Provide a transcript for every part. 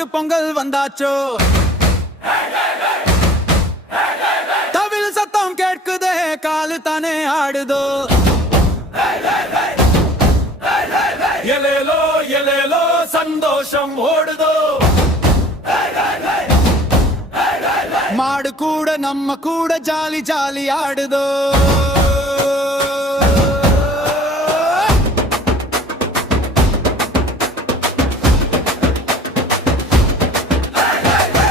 மாட்டு பொங்கல் வந்தாச்சோ, தவில் சத்தம் கேட்குதே, காலு தானே ஆடுதோ. எலேலோ எலேலோ சந்தோஷம் ஓடுதோ. மாடு கூட நம்ம கூட ஜாலி ஜாலி ஆடுதோ.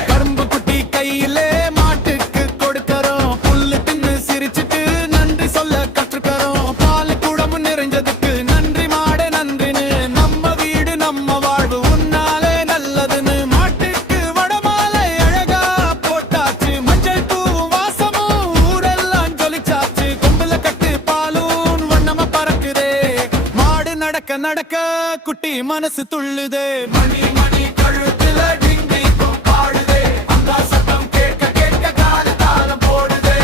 கரும்பு குட்டி கையிலே மாட்டுக்கு கொடுக்கறோம், புல்லு தின்னு சிரிச்சிட்டு நன்றி சொல்ல கற்றுக்கறோம். பால் குடமும் நிறைஞ்சதுக்கு நன்றி மாடு நன்றின்னு, நம்ம வீடு நம்ம வாழ்வு உன்னாலே நல்லதுன்னு. மாட்டுக்கு வடமாலை அழகா போட்டாச்சு, மஞ்சள் பூவும் வாசமும் ஊரெல்லாம் ஜொலிச்சாச்சு. கொம்புல கட்டு பாலும் வண்ணமா பறக்குதே, மாடு நடக்க நடக்க குட்டி மனசு துள்ளுதே. மணி மணி கழுத்துல டிங்கி பாடுதே, அந்த சத்தம் கேட்க கேட்க கால தாளம் போடுதே.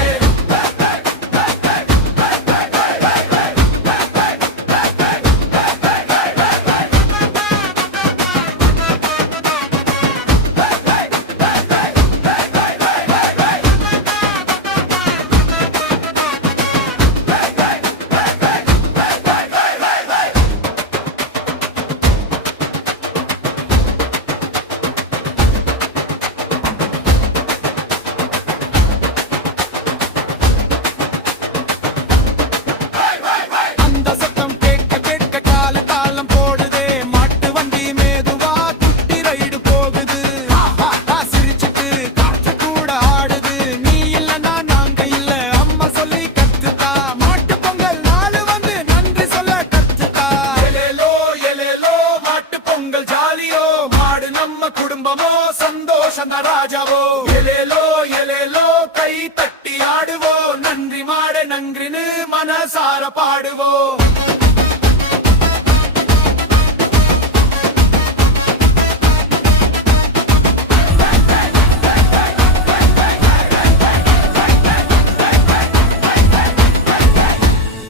அந்த சத்தம் கேட்க கேட்க கால தாளம் போடுதே, மாட்டு வண்டி மேதுவா குட்டி ரைடு போகுது. சிரிச்சுட்டு காற்று கூட ஆடுது, நீ இல்லனா நாங்க இல்ல அம்மா சொல்லி கத்துதா. மாட்டு பொங்கல் நாளு வந்து நன்றி சொல்ல கத்துதா. எலேலோ எலேலோ மாட்டு பொங்கல் ஜாலியோ, மாடு நம்ம குடும்பமோ சந்தோஷம் ராஜாவோ. எலேலோ எலேலோ கை தட்டி ஆடுவோ, நன்றி மாடு நன்றின்னு மனசார பாடுவோ.